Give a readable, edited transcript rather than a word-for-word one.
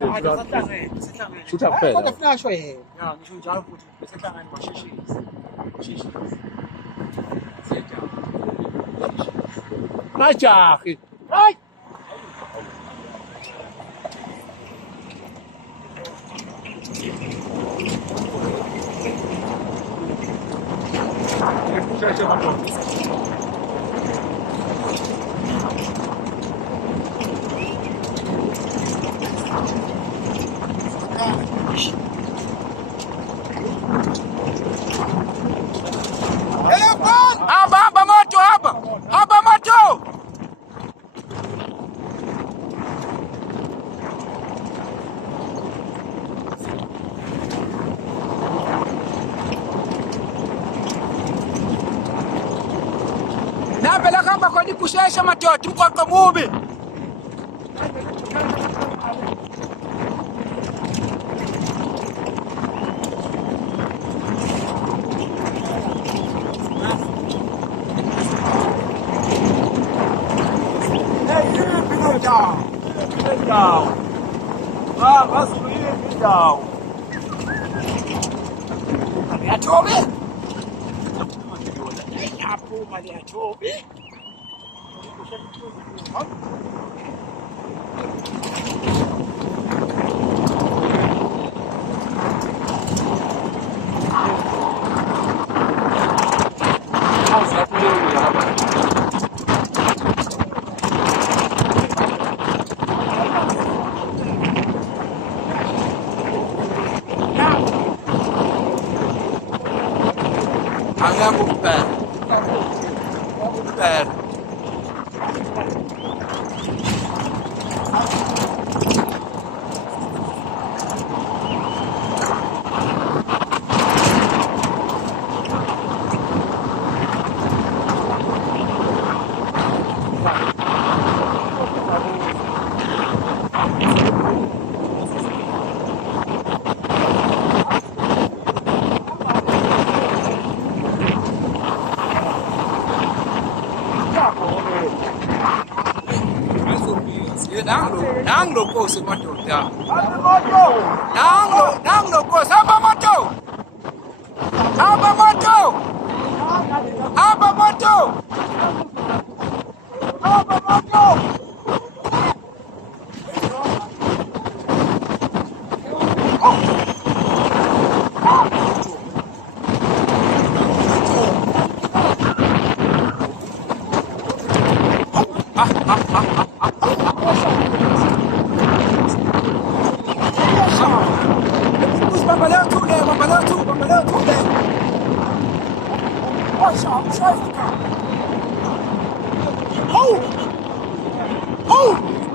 Kodwa funa ngisho yena. Ya ngisho njalo futhi besehlangana mashishini. Majahi. Hayi. Hapa moto hapa moto. Napela kamba kwa kushesha matoto mko mubi. Down. That's really down. Ya tobe. Ya puma ya tobe. Andiamo per. Nanglo kosi madoda. Nanglo kosi hapa moto. Hapa moto. Hapa moto. Hapa moto. Oh!